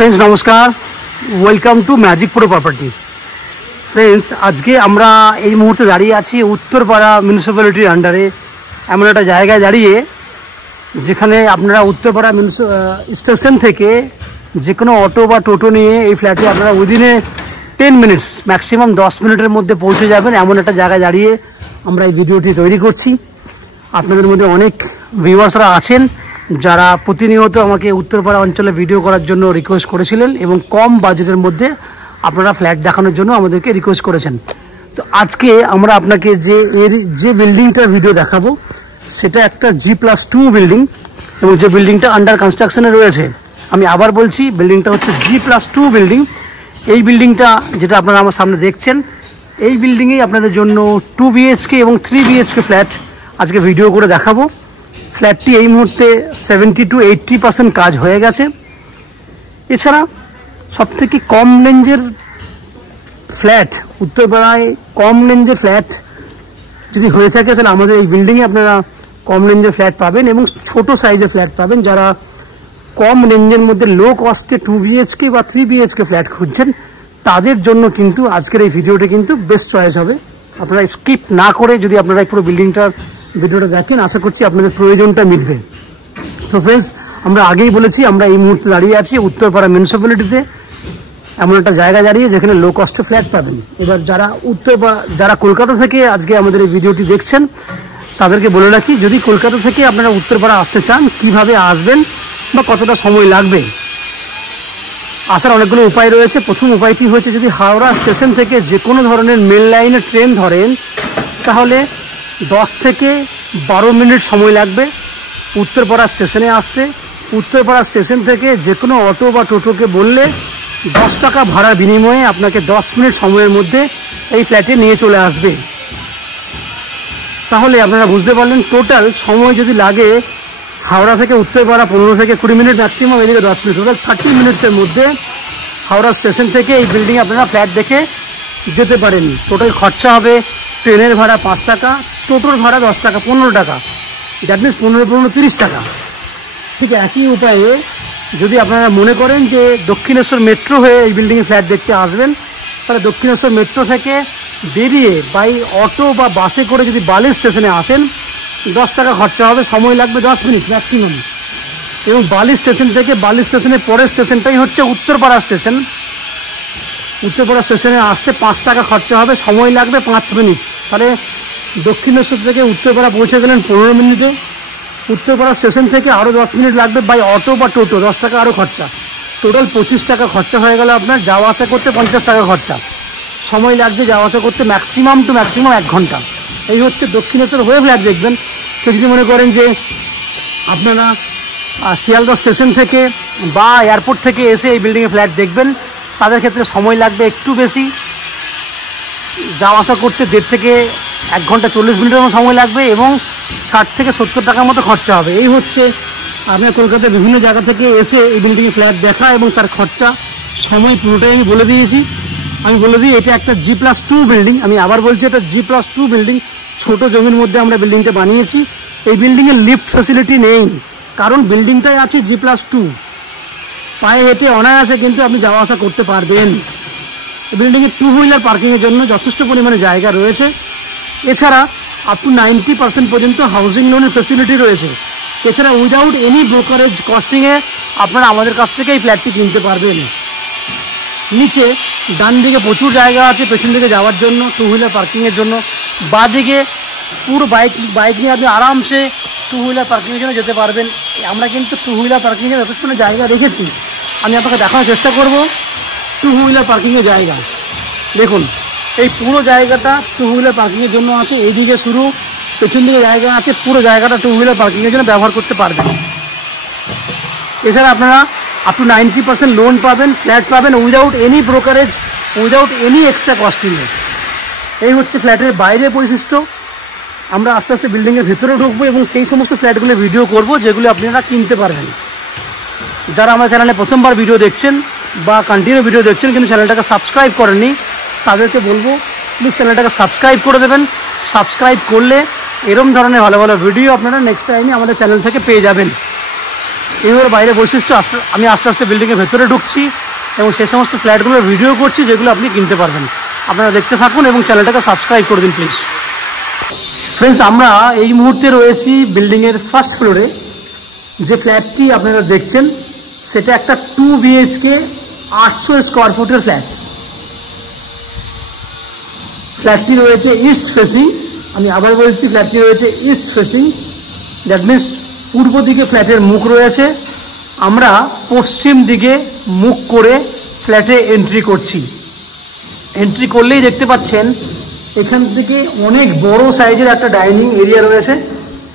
Friends नमस्कार welcome to magic pro property. Friends आज के আমরা এই মুহূর্তে দাঁড়িয়ে আছি উত্তরপাড়া মিউনিসিপ্যালিটির আন্ডারে এমন একটা জায়গায় দাঁড়িয়ে যেখানে আপনারা উত্তরপাড়া স্টেশন থেকে যে কোনো অটো বা টোটো নিয়ে এই ফ্ল্যাটে আপনারা উইদিনে 10 মিনিটস ম্যাক্সিমাম 10 মিনিটের মধ্যে পৌঁছে যাবেন এমন একটা জায়গায় দাঁড়িয়ে আমরা এই ভিডিওটি তৈরি করছি। আপনাদের মধ্যে অনেক ভিউয়ার্সরা আছেন যারা প্রতিনিয়ত আমাকে উত্তরপাড়া অঞ্চলে ভিডিও করার জন্য রিকোয়েস্ট করেছিলেন এবং কম বাজেটের মধ্যে আপনারা ফ্ল্যাট দেখানোর জন্য আমাদেরকে রিকোয়েস্ট করেছেন। তো আজকে আমরা আপনাকে যে বিল্ডিংটার ভিডিও দেখাবো সেটা একটা G+2 বিল্ডিং এবং যে বিল্ডিংটা আন্ডার কনস্ট্রাকশনে রয়েছে। আমি আবার বলছি বিল্ডিংটা হচ্ছে G+2 বিল্ডিং। এই বিল্ডিংটা যেটা আপনারা আমার সামনে দেখছেন এই বিল্ডিংয়ে আপনাদের জন্য 2 BHK এবং 3 BHK ফ্ল্যাট আজকে ভিডিও করে দেখাবো। ফ্ল্যাটটি এই মুহূর্তে 70 to 80% কাজ হয়ে গেছে। এছাড়া সবথেকে কম রেঞ্জের ফ্ল্যাট উত্তরপাড়ায় কম রেঞ্জের ফ্ল্যাট যদি হয়ে থাকে তাহলে আমাদের এই বিল্ডিংয়ে আপনারা কম রেঞ্জের ফ্ল্যাট পাবেন এবং ছোট সাইজের ফ্ল্যাট পাবেন। যারা কম রেঞ্জের মধ্যে লো কস্টে 2 BHK বা 3 BHK ফ্ল্যাট খুঁজছেন তাদের জন্য কিন্তু আজকের এই ভিডিওটা কিন্তু বেস্ট চয়েস হবে। আপনারা স্কিপ না করে যদি আপনারা পুরো ভিডিওটা দেখেন আশা করছি আপনাদের প্রয়োজনটা মিটবে। তো ফ্রেন্ডস আমরা আগেই বলেছি আমরা এই মুহূর্তে দাঁড়িয়ে আছি উত্তরপাড়া মিউনিসিপ্যালিটিতে এমন একটা জায়গা দাঁড়িয়ে যেখানে লো কস্টে ফ্ল্যাট পাবেন। এবার যারা কলকাতা থেকে আজকে আমাদের এই ভিডিওটি দেখছেন তাদেরকে বলে রাখি যদি কলকাতা থেকে আপনারা উত্তরপাড়া আসতে চান কিভাবে আসবেন বা কতটা সময় লাগবে। আসার অনেকগুলো উপায় রয়েছে। প্রথম উপায়টি হচ্ছে যদি হাওড়া স্টেশন থেকে যে কোনো ধরনের মেল লাইনে ট্রেন ধরেন তাহলে 10 থেকে 12 মিনিট সময় লাগবে উত্তরপাড়া স্টেশনে আসতে। উত্তরপাড়া স্টেশন থেকে যে কোনো অটো বা টোটোকে বললে 10 টাকা ভাড়ার বিনিময়ে আপনাকে 10 মিনিট সময়ের মধ্যে এই ফ্ল্যাটে নিয়ে চলে আসবে। তাহলে আপনারা বুঝতে পারলেন টোটাল সময় যদি লাগে হাওড়া থেকে উত্তরপাড়া 15 থেকে 20 মিনিট ম্যাক্সিমাম এদিকে 10 মিনিট টোটাল 30 মিনিটসের মধ্যে হাওড়া স্টেশন থেকে এই বিল্ডিংয়ে আপনারা ফ্ল্যাট দেখে যেতে পারেন। টোটাল খরচা হবে ট্রেনের ভাড়া 5 টাকা, টোটোর ভাড়া 10 টাকা, 15 টাকা, দ্যাট মিনস 15-30 টাকা। ঠিক একই উপায়ে যদি আপনারা মনে করেন যে দক্ষিণেশ্বর মেট্রো হয়ে এই বিল্ডিংয়ে ফ্ল্যাট দেখতে আসবেন তাহলে দক্ষিণেশ্বর মেট্রো থেকে বেরিয়ে বাই অটো বা বাসে করে যদি বালি স্টেশনে আসেন 10 টাকা খরচা হবে, সময় লাগবে 10 মিনিট ম্যাক্সিমাম। এবং বালি স্টেশন থেকে বালি স্টেশনের পরের স্টেশনটাই হচ্ছে উত্তরপাড়া স্টেশন। উত্তরপাড়া স্টেশনে আসতে 5 টাকা খরচা হবে, সময় লাগবে 5 মিনিট। তাহলে দক্ষিণেশ্বর থেকে উত্তরপাড়া পৌঁছে গেলেন 15 মিনিটে। উত্তরপাড়া স্টেশন থেকে আরও 10 মিনিট লাগবে বাই অটো বা টোটো, 10 টাকা আরও খরচা। টোটাল 25 টাকা খরচা হয়ে গেল আপনার। যাওয়া আসা করতে 50 টাকা খরচা, সময় লাগবে যাওয়া আসা করতে ম্যাক্সিমাম 1 ঘন্টা। এই হচ্ছে দক্ষিণেশ্বর হয়ে ফ্ল্যাট দেখবেন। কেউ যদি মনে করেন যে আপনারা শিয়ালদহ স্টেশন থেকে বা এয়ারপোর্ট থেকে এসে এই বিল্ডিংয়ে ফ্ল্যাট দেখবেন তাদের ক্ষেত্রে সময় লাগবে একটু বেশি, যাওয়া আসা করতে 1.5 থেকে 1 ঘন্টা 40 মিনিটের মতো সময় লাগবে এবং 60 থেকে 70 টাকার মতো খরচা হবে। এই হচ্ছে আপনার কলকাতার বিভিন্ন জায়গা থেকে এসে এই বিল্ডিংয়ে ফ্ল্যাট দেখা এবং তার খরচা সময় পুরোটাই আমি বলে দিয়েছি। আমি বলে দিই এটা একটা G+2 বিল্ডিং। আমি আবার বলছি এটা G+2 বিল্ডিং। ছোট জমির মধ্যে আমরা বিল্ডিংটা বানিয়েছি। এই বিল্ডিংয়ে লিফট ফ্যাসিলিটি নেই কারণ বিল্ডিংটাই আছে G+2। পায়ে হেঁটে অনায়াসে কিন্তু আপনি যাওয়া আসা করতে পারবেন। বিল্ডিংয়ে 2 হুইলার পার্কিংয়ের জন্য যথেষ্ট পরিমাণে জায়গা রয়েছে। এছাড়া আপ টু 90% পর্যন্ত হাউজিং লোনের ফ্যাসিলিটি রয়েছে। এছাড়া উইদাউট এনি ব্রোকারেজ কস্টিংয়ে আপনারা আমাদের কাছ থেকে এই ফ্ল্যাটটি কিনতে পারবেন। নিচে ডান দিকে প্রচুর জায়গা আছে পেছন দিকে যাওয়ার জন্য 2 হুইলার পার্কিংয়ের জন্য। বাঁ দিকে পুরো বাইক নিয়ে আপনি আরামসে 2 হুইলার পার্কিংয়ের জন্য যেতে পারবেন। আমরা কিন্তু 2 হুইলার পার্কিংয়ের যথেষ্ট জায়গা রেখেছি। আমি আপনাকে দেখানোর চেষ্টা করব 2 হুইলার পার্কিংয়ের জায়গা। দেখুন এই পুরো জায়গাটা 2 হুইলার পার্কিংয়ের জন্য আছে। এইদিকে শুরু, পেছন দিকে জায়গা আছে, পুরো জায়গাটা 2 হুইলার পার্কিংয়ের জন্য ব্যবহার করতে পারবেন। এছাড়া আপনারা আপ টু 90% লোন পাবেন, ফ্ল্যাট পাবেন without any brokerage, without any extra কস্টিংয়ে। এই হচ্ছে ফ্ল্যাটের বাইরের বৈশিষ্ট্য। আমরা আস্তে আস্তে বিল্ডিংয়ের ভেতরে ঢুকবো এবং সেই সমস্ত ফ্ল্যাটগুলো ভিডিও করব যেগুলো আপনারা কিনতে পারবেন। যারা আমার চ্যানেলে প্রথমবার ভিডিও দেখছেন বা কন্টিনিউ ভিডিও দেখছেন কিন্তু চ্যানেলটাকে সাবস্ক্রাইব করেননি তাদেরকে বলবো প্লিজ চ্যানেলটাকে সাবস্ক্রাইব করে দেবেন। সাবস্ক্রাইব করলে এরকম ধরনের ভালো ভালো ভিডিও আপনারা নেক্সট টাইমে আমাদের চ্যানেল থেকে পেয়ে যাবেন। এইভাবে বাইরে বৈশিষ্ট্য। আমি আস্তে আস্তে বিল্ডিংয়ের ভেতরে ঢুকছি এবং সেই সমস্ত ফ্ল্যাটগুলোর ভিডিও করছি যেগুলো আপনি কিনতে পারবেন। আপনারা দেখতে থাকুন এবং চ্যানেলটাকে সাবস্ক্রাইব করে দিন প্লিজ। ফ্রেন্ডস, আমরা এই মুহূর্তে রয়েছি বিল্ডিংয়ের ফার্স্ট ফ্লোরে। যে ফ্ল্যাটটি আপনারা দেখছেন সেটা একটা 2 BHK 800 স্কোয়ার ফুটের ফ্ল্যাট। ফ্ল্যাটটি রয়েছে ইস্ট ফেসিং। আমি আবার বলছি, ফ্ল্যাটটি রয়েছে ইস্ট ফেসিং। দ্যাট মিনস পূর্ব দিকে ফ্ল্যাটের মুখ রয়েছে। আমরা পশ্চিম দিকে মুখ করে ফ্ল্যাটে এন্ট্রি করছি। এন্ট্রি করলেই দেখতে পাচ্ছেন এখান থেকে অনেক বড় সাইজের একটা ডাইনিং এরিয়া রয়েছে।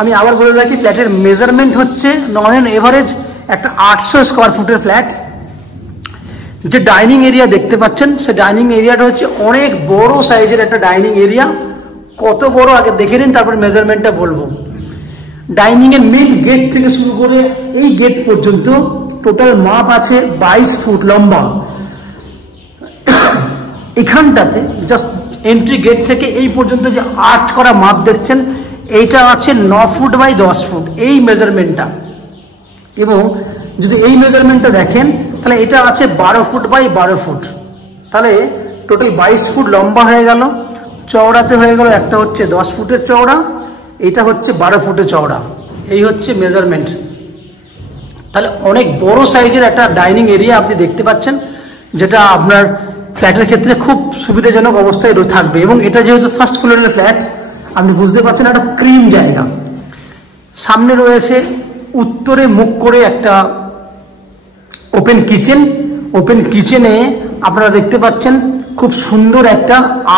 আমি আবার বলে রাখি, ফ্ল্যাটের মেজারমেন্ট হচ্ছে নন অ্যান এভারেজ একটা 800 স্কোয়ার ফুটের ফ্ল্যাট। যে ডাইনিং এরিয়া দেখতে পাচ্ছেন সে ডাইনিং এরিয়াটা হচ্ছে অনেক বড় সাইজের একটা ডাইনিং এরিয়া। কত বড় আগে দেখে নিন, তারপর মেজারমেন্টটা বলবো। ডাইনিং এর মেন গেট থেকে শুরু করে এই গেট পর্যন্ত টোটাল মাপ আছে 22 ফুট লম্বা। এখানটাতে জাস্ট এন্ট্রি গেট থেকে এই পর্যন্ত যে আর্চ করা মাপ দেখছেন, এইটা আছে 9 ফুট বাই 10 ফুট এই মেজারমেন্টটা। এবং যদি এই মেজারমেন্টটা দেখেন তাহলে এটা আছে 12 ফুট বাই 12 ফুট। তাহলে টোটাল 22 ফুট লম্বা হয়ে গেল। চওড়াতে হয়ে গেল, একটা হচ্ছে 10 ফুটের চওড়া, এটা হচ্ছে 12 ফুটের চওড়া। এই হচ্ছে মেজারমেন্ট। তাহলে অনেক বড় সাইজের একটা ডাইনিং এরিয়া আপনি দেখতে পাচ্ছেন, যেটা আপনার ফ্ল্যাটের ক্ষেত্রে খুব সুবিধাজনক অবস্থায় থাকবে। এবং এটা যেহেতু ফার্স্ট ফ্লোরের ফ্ল্যাট, আপনি বুঝতে পারছেন একটা ক্রিম জায়গা। সামনে রয়েছে উত্তরে মুখ করে একটা ওপেন কিচেন। ওপেন কিচেনে আপনারা দেখতে পাচ্ছেন খুব সুন্দর একটা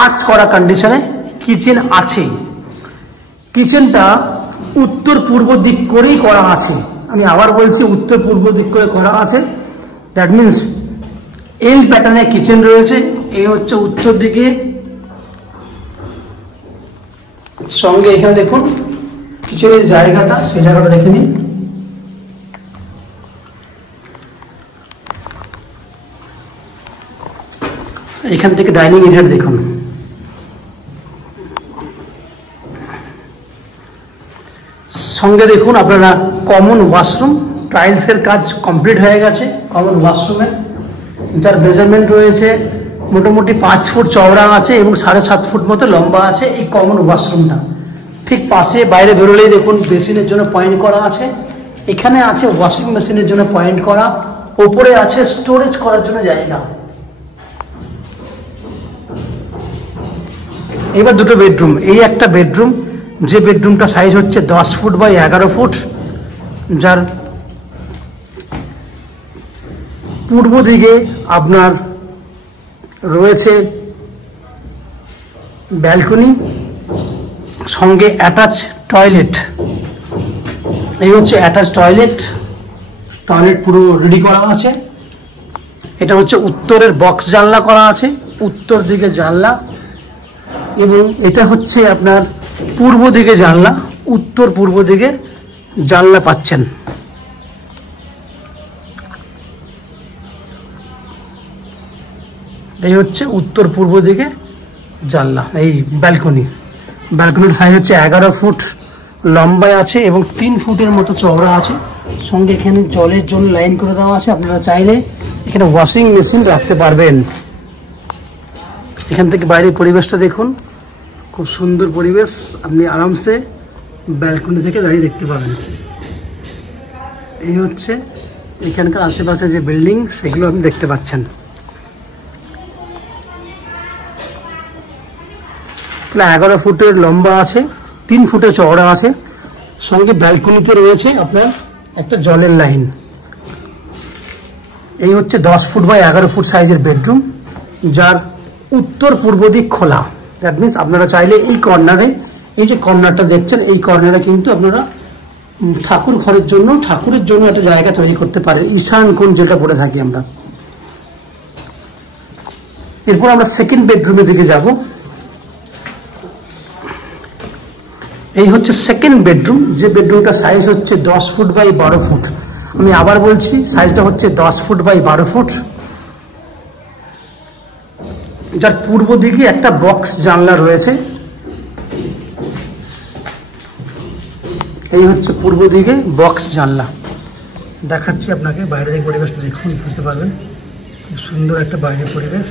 আর্চ করা কন্ডিশনে কিচেন আছে। কিচেনটা উত্তর পূর্ব দিক করেই করা আছে। আমি আবার বলছি, উত্তর পূর্ব দিক করে করা আছে। দ্যাট মিনস এল প্যাটার্নের কিচেন রয়েছে। এই হচ্ছে উত্তর দিকে। সঙ্গে এখানে দেখুন কিচেনের জায়গাটা, সেই জায়গাটা দেখে নিন। এখান থেকে ডাইনিং এরিয়া দেখুন। সঙ্গে দেখুন আপনারা কমন ওয়াশরুম। টাইলসের কাজ কমপ্লিট হয়ে গেছে কমন ওয়াশরুমে, যার মেজারমেন্ট রয়েছে মোটামুটি 5 ফুট চওড়া আছে এবং 7.5 ফুট মতো লম্বা আছে এই কমন ওয়াশরুমটা। ঠিক পাশে বাইরে বেরোলেই দেখুন বেসিনের জন্য পয়েন্ট করা আছে। এখানে আছে ওয়াশিং মেশিনের জন্য পয়েন্ট করা। ওপরে আছে স্টোরেজ করার জন্য জায়গা। এবার দুটো বেডরুম। এই একটা বেডরুম, যে বেডরুমটা সাইজ হচ্ছে 10 ফুট বাই 11 ফুট, যার পূর্ব দিকে আপনার রয়েছে ব্যালকনি, সঙ্গে অ্যাটাচ টয়লেট। এই হচ্ছে অ্যাটাচ টয়লেট। টয়লেট পুরো রেডি করা আছে। এটা হচ্ছে উত্তরের বক্স জানলা করা আছে, উত্তর দিকে জানলা। এবং এটা হচ্ছে আপনার পূর্ব দিকে জানলা, উত্তর পূর্ব দিকে জানলা পাচ্ছেন। এই হচ্ছে উত্তর পূর্ব দিকে জানলা। এই ব্যালকনি। ব্যালকনির সাইজ হচ্ছে 11 ফুট লম্বায় আছে এবং 3 ফুটের মতো চওড়া আছে। সঙ্গে এখানে জলের জন্য লাইন করে দেওয়া আছে। আপনারা চাইলে এখানে ওয়াশিং মেশিন রাখতে পারবেন। এখান থেকে বাইরের পরিবেশটা দেখুন, খুব সুন্দর পরিবেশ। আপনি আরামসে ব্যালকনি থেকে দাঁড়িয়ে দেখতে পাবেন। এই হচ্ছে এখানকার আশেপাশে যে বিল্ডিং, সেগুলো আপনি দেখতে পাচ্ছেন। তাহলে 11 ফুটের লম্বা আছে, 3 ফুটের চওড়া আছে। সঙ্গে ব্যালকনিতে রয়েছে আপনার একটা জলের লাইন। এই হচ্ছে 10 ফুট বাই 11 ফুট সাইজের বেডরুম, যার উত্তর পূর্ব দিক খোলা। দ্যাট মিনস আপনারা চাইলে এই কর্নারে, এই যে কর্নারটা দেখছেন, এই কর্নারে কিন্তু আপনারা ঠাকুর ঘরের জন্য, ঠাকুরের জন্য একটা জায়গা তৈরি করতে পারেন, ঈশান কোণ যেটা বলে থাকি আমরা। এরপর আমরা সেকেন্ড বেডরুমের দিকে যাব। এই হচ্ছে সেকেন্ড বেডরুম, যে বেডরুমটা সাইজ হচ্ছে 10 ফুট বাই 12 ফুট। আমি আবার বলছি, সাইজটা হচ্ছে 10 ফুট বাই 12 ফুট, যার পূর্ব দিকে একটা বক্স জানলা রয়েছে। এই হচ্ছে পূর্ব দিকে বক্স জানলা। দেখাচ্ছি আপনাকে বাইরের এই পরিবেশটা, দেখুন বুঝতে পারবেন খুব সুন্দর একটা বাইরের পরিবেশ।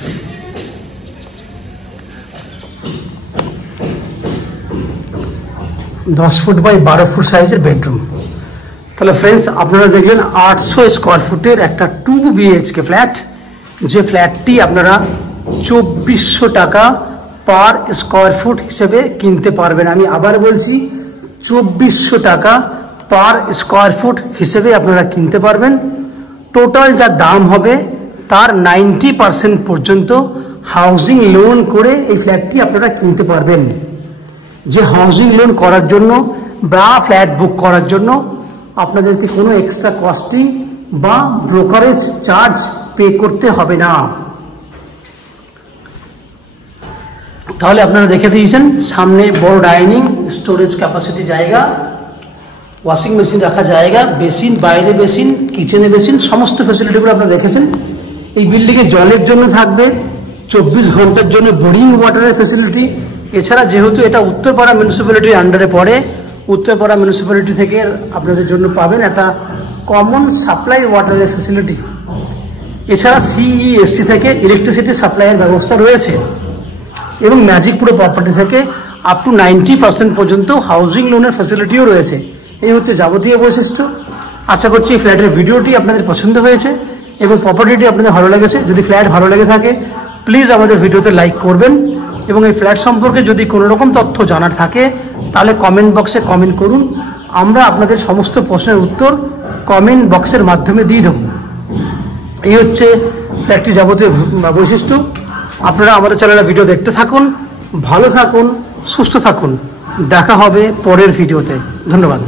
দশ ফুট বাই 12 ফুট সাইজের বেডরুম। তাহলে ফ্রেন্ডস আপনারা দেখলেন 800 স্কোয়ার ফুটের একটা 2 BHK ফ্ল্যাট, যে ফ্ল্যাটটি আপনারা 2400 টাকা পার স্কোয়ার ফুট হিসেবে কিনতে পারবেন। আমি আবার বলছি 2400 টাকা পার স্কোয়ার ফুট হিসেবে আপনারা কিনতে পারবেন। টোটাল যা দাম হবে তার 90% পর্যন্ত হাউজিং লোন করে এই ফ্ল্যাটটি আপনারা কিনতে পারবেন। যে হাউজিং লোন করার জন্য বা ফ্ল্যাট বুক করার জন্য আপনাদেরকে কোনো এক্সট্রা কস্টিং বা ব্রোকারেজ চার্জ পে করতে হবে না। তাহলে আপনারা দেখে দিয়েছেন সামনে বড় ডাইনিং, স্টোরেজ ক্যাপাসিটি জায়গা, ওয়াশিং মেশিন রাখা জায়গা, বেসিন, বাইরে বেসিন, কিচেনে বেসিন, সমস্ত ফ্যাসিলিটিগুলো আপনারা দেখেছেন। এই বিল্ডিংয়ে জলের জন্য থাকবে 24 ঘন্টার জন্য বোরিং ওয়াটারের ফ্যাসিলিটি। এছাড়া যেহেতু এটা উত্তরপাড়া মিউনিসিপ্যালিটির আন্ডারে পড়ে, উত্তরপাড়া মিউনিসিপ্যালিটি থেকে আপনাদের জন্য পাবেন একটা কমন সাপ্লাই ওয়াটারের ফ্যাসিলিটি। এছাড়া CEST থেকে ইলেকট্রিসিটি সাপ্লাইয়ের ব্যবস্থা রয়েছে এবং ম্যাজিকপুরো প্রপার্টি থেকে আপ টু 90% পর্যন্ত হাউজিং লোনের ফ্যাসিলিটিও রয়েছে। এই হচ্ছে যাবতীয় বৈশিষ্ট্য। আশা করছি এই ফ্ল্যাটের ভিডিওটি আপনাদের পছন্দ হয়েছে এবং প্রপার্টিটি আপনাদের ভালো লেগেছে। যদি ফ্ল্যাট ভালো লেগে থাকে প্লিজ আমাদের ভিডিওতে লাইক করবেন এবং এই ফ্ল্যাট সম্পর্কে যদি কোনো রকম তথ্য জানার থাকে তাহলে কমেন্ট বক্সে কমেন্ট করুন। আমরা আপনাদের সমস্ত প্রশ্নের উত্তর কমেন্ট বক্সের মাধ্যমে দিয়ে দেব। এই হচ্ছে ফ্ল্যাটটির যাবতীয় বৈশিষ্ট্য। আপনারা আমাদের চ্যানেলে ভিডিও দেখতে থাকুন, ভালো থাকুন, সুস্থ থাকুন। দেখা হবে পরের ভিডিওতে। ধন্যবাদ।